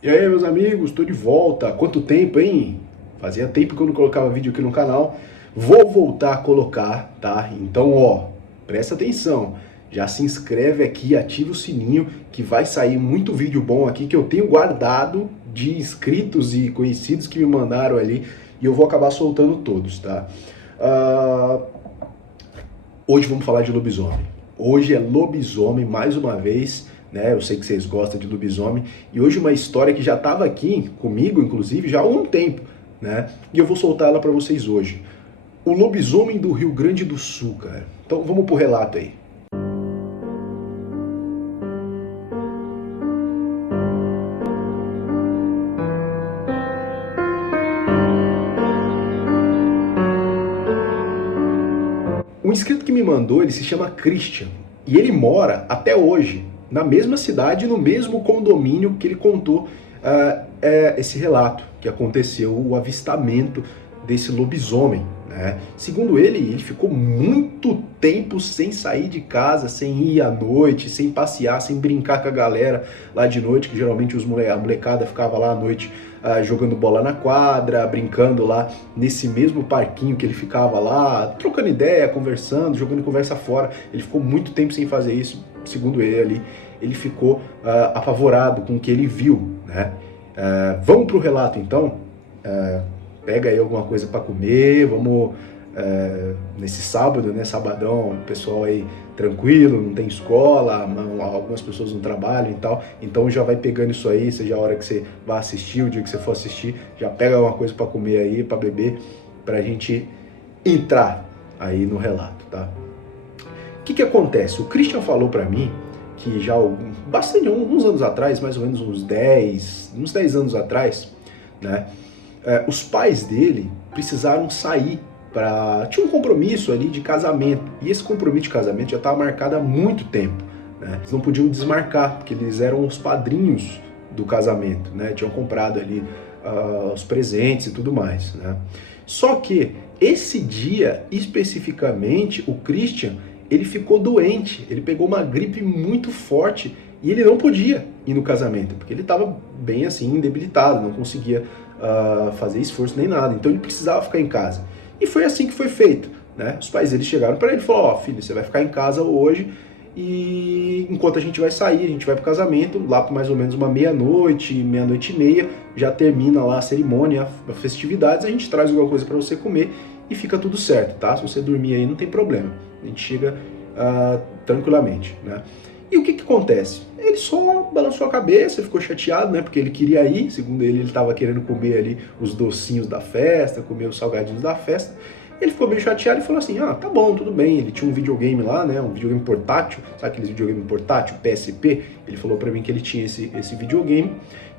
E aí, meus amigos, estou de volta. Quanto tempo, hein? Fazia tempo que eu não colocava vídeo aqui no canal. Vou voltar a colocar, tá? Então, ó, presta atenção. Já se inscreve aqui, ativa o sininho, que vai sair muito vídeo bom aqui que eu tenho guardado de inscritos e conhecidos que me mandaram ali e eu vou acabar soltando todos, tá? Ah, Hoje vamos falar de lobisomem. Hoje é lobisomem mais uma vez, né? Eu sei que vocês gostam de lobisomem. E hoje uma história que já estava aqui comigo, inclusive, já há algum tempo, né? E eu vou soltar ela para vocês hoje. O lobisomem do Rio Grande do Sul, cara. Então vamos pro relato aí. O inscrito que me mandou, ele se chama Christian. E ele mora, até hoje, na mesma cidade, no mesmo condomínio que ele contou esse relato, que aconteceu o avistamento desse lobisomem. Né? Segundo ele, ele ficou muito tempo sem sair de casa, sem ir à noite, sem passear, sem brincar com a galera lá de noite, que geralmente a molecada ficava lá à noite jogando bola na quadra, brincando lá nesse mesmo parquinho que ele ficava lá, trocando ideia, conversando, jogando conversa fora. Ele ficou muito tempo sem fazer isso, segundo ele ali. Ele ficou apavorado com o que ele viu, né? Vamos pro relato então? Pega aí alguma coisa para comer, vamos nesse sábado, né, sabadão, o pessoal aí tranquilo, não tem escola, algumas pessoas não trabalham e tal, então já vai pegando isso aí, seja a hora que você vai assistir, o dia que você for assistir, já pega alguma coisa para comer aí, para beber, pra gente entrar aí no relato, tá? O que acontece? O Christian falou para mim que já bastante, uns anos atrás, mais ou menos uns 10 anos atrás, né, os pais dele precisaram sair tinha um compromisso ali de casamento, e esse compromisso de casamento já estava marcado há muito tempo, né? Eles não podiam desmarcar, porque eles eram os padrinhos do casamento, né? Tinham comprado ali os presentes e tudo mais, né? Só que esse dia, especificamente, o Christian, ele ficou doente, ele pegou uma gripe muito forte e ele não podia ir no casamento, porque ele estava bem assim, debilitado, não conseguia fazer esforço nem nada, então ele precisava ficar em casa. E foi assim que foi feito, né? Os pais deles chegaram para ele e falaram: ó, filho, você vai ficar em casa hoje e enquanto a gente vai sair, a gente vai pro casamento, lá por mais ou menos uma meia-noite, meia-noite e meia, já termina lá a cerimônia, a festividades, a gente traz alguma coisa para você comer e fica tudo certo, tá? Se você dormir aí não tem problema, a gente chega tranquilamente, né? E o que acontece? Ele só balançou a cabeça, ficou chateado, né? Porque ele queria ir, segundo ele estava querendo comer ali os docinhos da festa, comer os salgadinhos da festa. Ele ficou meio chateado e falou assim: ah, tá bom, tudo bem. Ele tinha um videogame lá, né? Um videogame portátil, sabe aqueles videogame portátil, PSP? Ele falou pra mim que ele tinha esse videogame.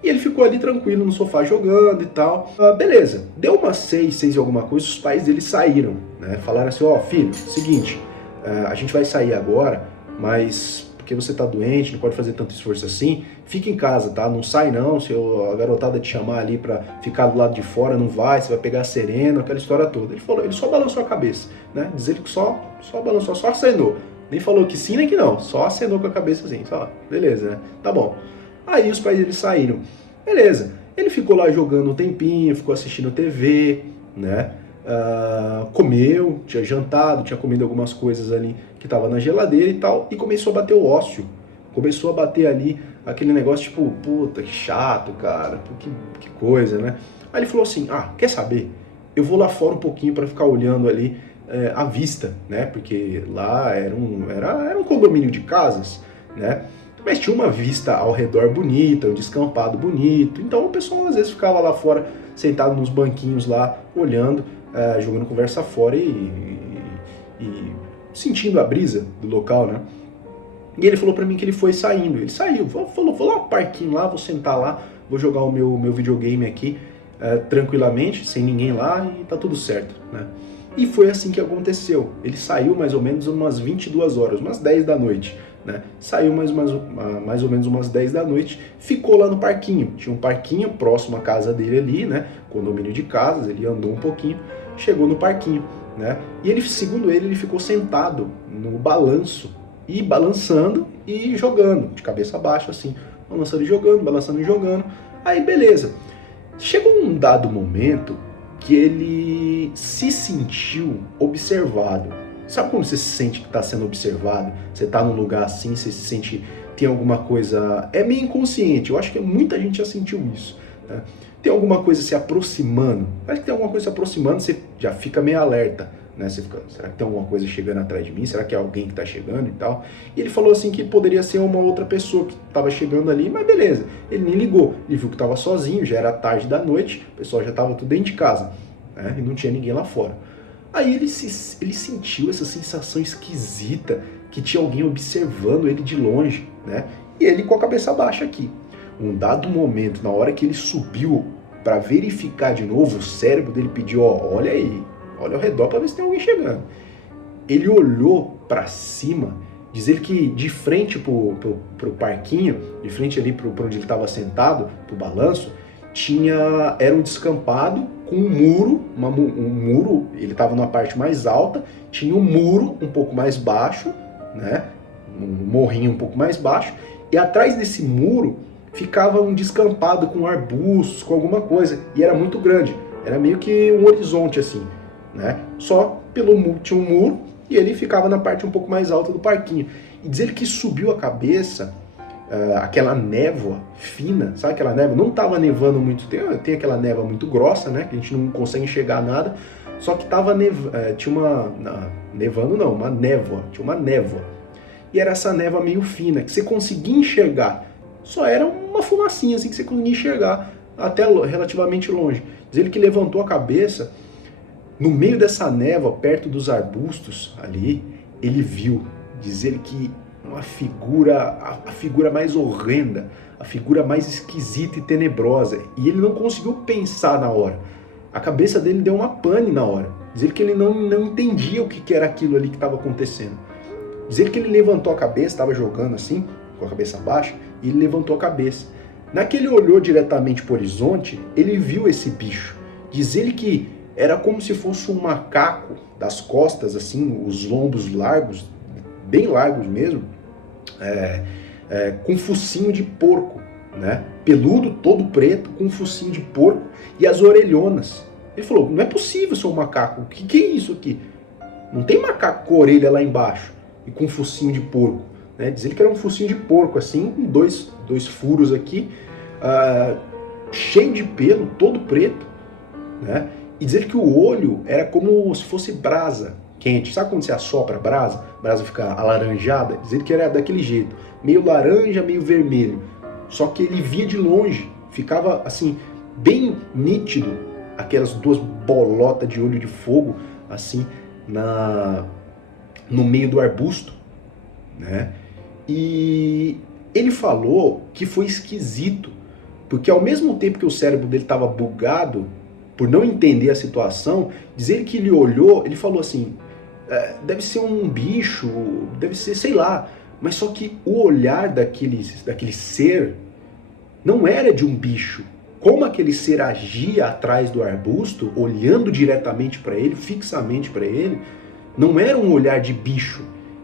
E ele ficou ali tranquilo no sofá jogando e tal. Beleza, deu umas 6 e alguma coisa, os pais dele saíram, né? Falaram assim: ó, filho, seguinte, a gente vai sair agora, mas porque você tá doente, não pode fazer tanto esforço assim, fica em casa, tá? Não sai não, se a garotada te chamar ali pra ficar do lado de fora, não vai, você vai pegar sereno, aquela história toda. Ele falou, ele só balançou a cabeça, né? Diz ele que só balançou, só acenou. Nem falou que sim, nem que não, só acenou com a cabeça assim, só, beleza, né? Tá bom. Aí os pais dele saíram, beleza. Ele ficou lá jogando um tempinho, ficou assistindo TV, né? Comeu, tinha jantado, tinha comido algumas coisas ali que tava na geladeira e tal, e começou a bater o ócio. Começou a bater ali aquele negócio tipo, puta, que chato, cara, que coisa, né? Aí ele falou assim, quer saber? Eu vou lá fora um pouquinho para ficar olhando ali a vista, né? Porque lá era um condomínio de casas, né? Mas tinha uma vista ao redor bonita, um descampado bonito. Então o pessoal às vezes ficava lá fora, sentado nos banquinhos lá, olhando, jogando conversa fora e sentindo a brisa do local, né? E ele falou pra mim que ele foi saindo. Ele saiu, falou, vou lá no parquinho lá, vou sentar lá, vou jogar o meu videogame aqui tranquilamente, sem ninguém lá e tá tudo certo, né? E foi assim que aconteceu. Ele saiu mais ou menos umas 22 horas, umas 10 da noite. Né? Saiu mais ou menos umas 10 da noite, ficou lá no parquinho. Tinha um parquinho próximo à casa dele ali, né? Condomínio de casas, ele andou um pouquinho, chegou no parquinho, né? E ele, segundo ele ficou sentado no balanço, balançando e jogando, de cabeça baixa, assim, balançando e jogando, Aí beleza. Chegou um dado momento que ele se sentiu observado. Sabe quando você se sente que está sendo observado? Você está num lugar assim, você se sente, tem alguma coisa, é meio inconsciente, eu acho que muita gente já sentiu isso, né? Tem alguma coisa se aproximando, parece que tem alguma coisa se aproximando, você já fica meio alerta, né? Você fica, será que tem alguma coisa chegando atrás de mim? Será que é alguém que está chegando e tal? E ele falou assim que poderia ser uma outra pessoa que estava chegando ali, mas beleza, ele nem ligou, ele viu que estava sozinho, já era tarde da noite, o pessoal já estava tudo dentro de casa, né? E não tinha ninguém lá fora. Aí ele sentiu essa sensação esquisita que tinha alguém observando ele de longe, né? E ele com a cabeça baixa aqui. Um dado momento, na hora que ele subiu para verificar de novo, o cérebro dele pediu, ó, olha aí, olha ao redor para ver se tem alguém chegando. Ele olhou para cima, diz ele que de frente pro parquinho, de frente ali pro onde ele estava sentado, pro balanço, era um descampado com um muro, um muro, ele estava na parte mais alta, tinha um muro um pouco mais baixo, né? Um morrinho um pouco mais baixo, e atrás desse muro ficava um descampado com arbustos, com alguma coisa, e era muito grande, era meio que um horizonte assim, né? Só pelo muro, tinha um muro, e ele ficava na parte um pouco mais alta do parquinho. E diz ele que subiu a cabeça, aquela névoa fina, sabe aquela névoa? Não estava nevando muito, tem aquela névoa muito grossa, né? Que a gente não consegue enxergar nada, só que tava tinha uma névoa, tinha uma névoa. E era essa névoa meio fina, que você conseguia enxergar, só era uma fumacinha assim que você conseguia enxergar até relativamente longe. Diz ele que levantou a cabeça, no meio dessa névoa, perto dos arbustos ali, ele viu, diz ele que uma figura, a figura mais horrenda, a figura mais esquisita e tenebrosa, e ele não conseguiu pensar na hora. A cabeça dele deu uma pane na hora. Diz ele que ele não entendia o que era aquilo ali que estava acontecendo. Diz ele que ele levantou a cabeça, estava jogando assim, com a cabeça baixa, e ele levantou a cabeça. Naquele olhou diretamente para o horizonte, ele viu esse bicho. Diz ele que era como se fosse um macaco das costas, assim, os lombos largos, bem largos mesmo, com focinho de porco, né? Peludo, todo preto, com focinho de porco e as orelhonas. Ele falou, não é possível ser um macaco, o que é isso aqui? Não tem macaco com orelha lá embaixo e com focinho de porco, né? Diz ele que era um focinho de porco, assim, com dois furos aqui, cheio de pelo, todo preto, né? E dizer que o olho era como se fosse brasa quente. Sabe quando você assopra a brasa fica alaranjada? Dizer que era daquele jeito, meio laranja, meio vermelho. Só que ele via de longe, ficava assim, bem nítido, aquelas duas bolotas de olho de fogo, assim, no meio do arbusto, né? E ele falou que foi esquisito, porque ao mesmo tempo que o cérebro dele estava bugado, por não entender a situação, dizer que ele olhou, ele falou assim, deve ser um bicho, deve ser, sei lá, mas só que o olhar daquele ser não era de um bicho. Como aquele ser agia atrás do arbusto, olhando diretamente para ele, fixamente para ele, não era um olhar de bicho.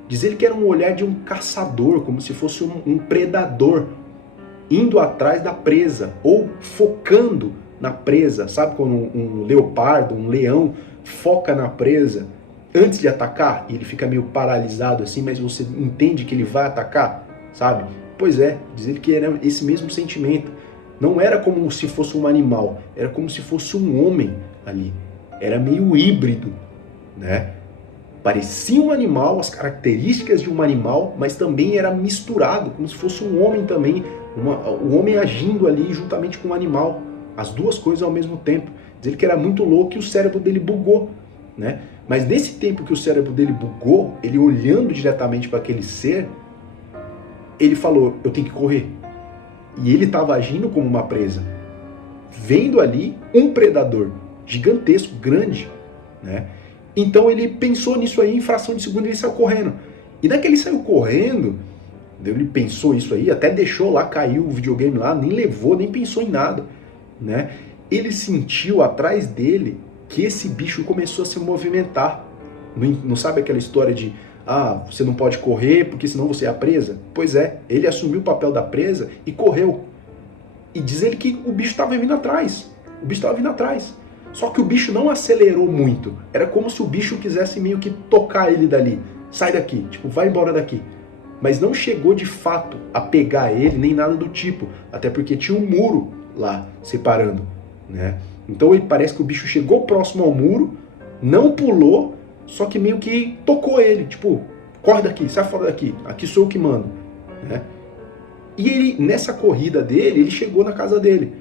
Diz ele que era um olhar de um caçador, como se fosse um predador, indo atrás da presa, ou focando na presa. Sabe quando um leopardo, um leão, foca na presa antes de atacar, e ele fica meio paralisado assim, mas você entende que ele vai atacar, sabe? Pois é, diz ele que era esse mesmo sentimento. Não era como se fosse um animal, era como se fosse um homem ali. Era meio híbrido, né? Parecia um animal, as características de um animal, mas também era misturado, como se fosse um homem também, o homem agindo ali juntamente com o animal. As duas coisas ao mesmo tempo. Diz ele que era muito louco e o cérebro dele bugou, né? Mas nesse tempo que o cérebro dele bugou, ele olhando diretamente para aquele ser, ele falou, eu tenho que correr. E ele estava agindo como uma presa, vendo ali um predador gigantesco, grande, né? Então ele pensou nisso aí, em fração de segundo ele saiu correndo. E daquele ele saiu correndo, ele pensou isso aí, até deixou lá, caiu o videogame lá, nem levou, nem pensou em nada, né? Ele sentiu atrás dele que esse bicho começou a se movimentar. Não sabe aquela história de você não pode correr porque senão você é a presa? Pois é, ele assumiu o papel da presa e correu. E diz ele que o bicho estava vindo atrás. O bicho estava vindo atrás. Só que o bicho não acelerou muito. Era como se o bicho quisesse meio que tocar ele dali. Sai daqui, tipo, vai embora daqui. Mas não chegou de fato a pegar ele, nem nada do tipo. Até porque tinha um muro lá, separando, né? Então ele parece que o bicho chegou próximo ao muro, não pulou, só que meio que tocou ele. Tipo, corre daqui, sai fora daqui. Aqui sou eu que mando, né? E ele, nessa corrida dele, ele chegou na casa dele,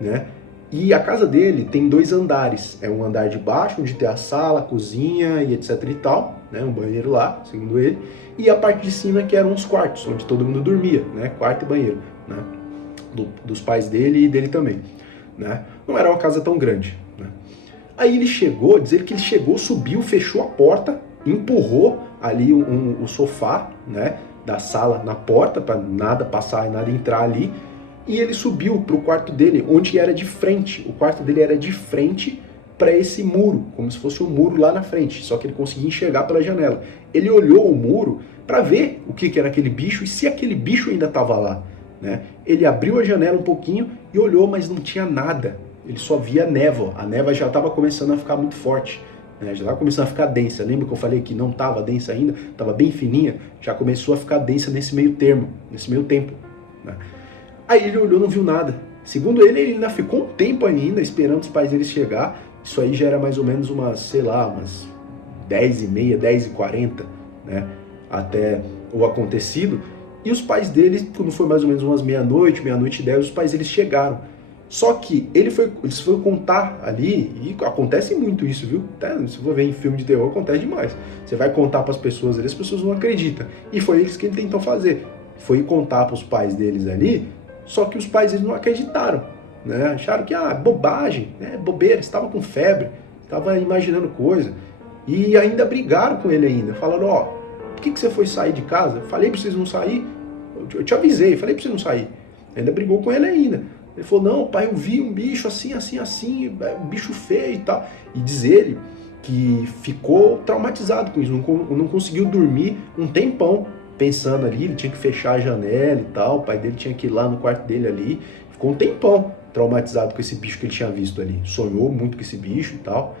né? E a casa dele tem 2 andares. É um andar de baixo, onde tem a sala, a cozinha e etc e tal, né? Um banheiro lá, segundo ele. E a parte de cima que eram os quartos, onde todo mundo dormia, né? Quarto e banheiro, né? Dos pais dele e dele também, né? Não era uma casa tão grande, né? Aí ele chegou, dizer que ele chegou, subiu, fechou a porta, empurrou ali o sofá, né? Da sala na porta, para nada passar e nada entrar ali. E ele subiu para o quarto dele, onde era de frente. O quarto dele era de frente para esse muro, como se fosse um muro lá na frente, só que ele conseguia enxergar pela janela. Ele olhou o muro para ver o que era aquele bicho e se aquele bicho ainda estava lá, né? Ele abriu a janela um pouquinho e olhou, mas não tinha nada. Ele só via névoa. A névoa já estava começando a ficar muito forte, né? Já estava começando a ficar densa. Lembra que eu falei que não estava densa ainda? Estava bem fininha. Já começou a ficar densa nesse meio termo, nesse meio tempo, né? Aí ele olhou, não viu nada. Segundo ele ainda ficou um tempo ainda esperando os pais dele chegar. Isso aí já era mais ou menos umas, sei lá, umas 10h30, 10h40, né? Até o acontecido. E os pais dele, quando foi mais ou menos umas meia-noite, meia-noite e 10, os pais deles chegaram. Só que eles foram contar ali, e acontece muito isso, viu? Se for ver em filme de terror, acontece demais. Você vai contar para as pessoas ali, as pessoas não acreditam. E foi isso que ele tentou fazer. Foi contar para os pais deles ali, só que os pais eles não acreditaram, né? Acharam que, bobagem, né? Bobeira, estava com febre, estava imaginando coisa. E ainda brigaram com ele ainda. Falaram, por que você foi sair de casa? Falei para vocês não sair. Eu te avisei, falei para você não sair. Ainda brigou com ele ainda. Ele falou, não, pai, eu vi um bicho assim, assim, assim, um bicho feio e tal. E diz ele que ficou traumatizado com isso, não conseguiu dormir um tempão pensando ali, ele tinha que fechar a janela e tal, o pai dele tinha que ir lá no quarto dele ali, ficou um tempão traumatizado com esse bicho que ele tinha visto ali, sonhou muito com esse bicho e tal,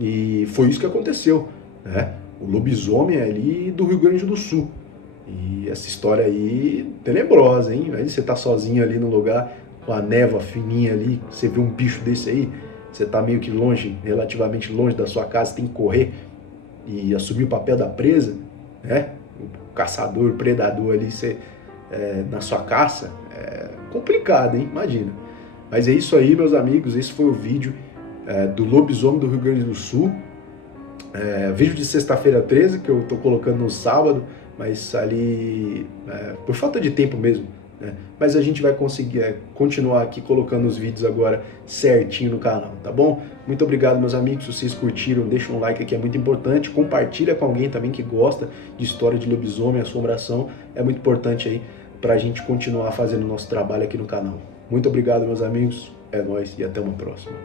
e foi isso que aconteceu, né? O lobisomem ali do Rio Grande do Sul. E essa história aí, tenebrosa, hein? Aí você tá sozinho ali no lugar, com a névoa fininha ali, você vê um bicho desse aí, você tá meio que longe, relativamente longe da sua casa, tem que correr e assumir o papel da presa, né? O caçador, o predador ali, você, na sua caça, é complicado, hein? Imagina. Mas é isso aí, meus amigos, esse foi o vídeo do lobisomem do Rio Grande do Sul. Vídeo de sexta-feira 13, que eu tô colocando no sábado, mas ali, por falta de tempo mesmo, né? Mas a gente vai conseguir continuar aqui colocando os vídeos agora certinho no canal, tá bom? Muito obrigado, meus amigos, se vocês curtiram, deixa um like aqui, é muito importante, compartilha com alguém também que gosta de história de lobisomem, assombração, é muito importante aí pra gente continuar fazendo o nosso trabalho aqui no canal. Muito obrigado, meus amigos, é nóis e até uma próxima.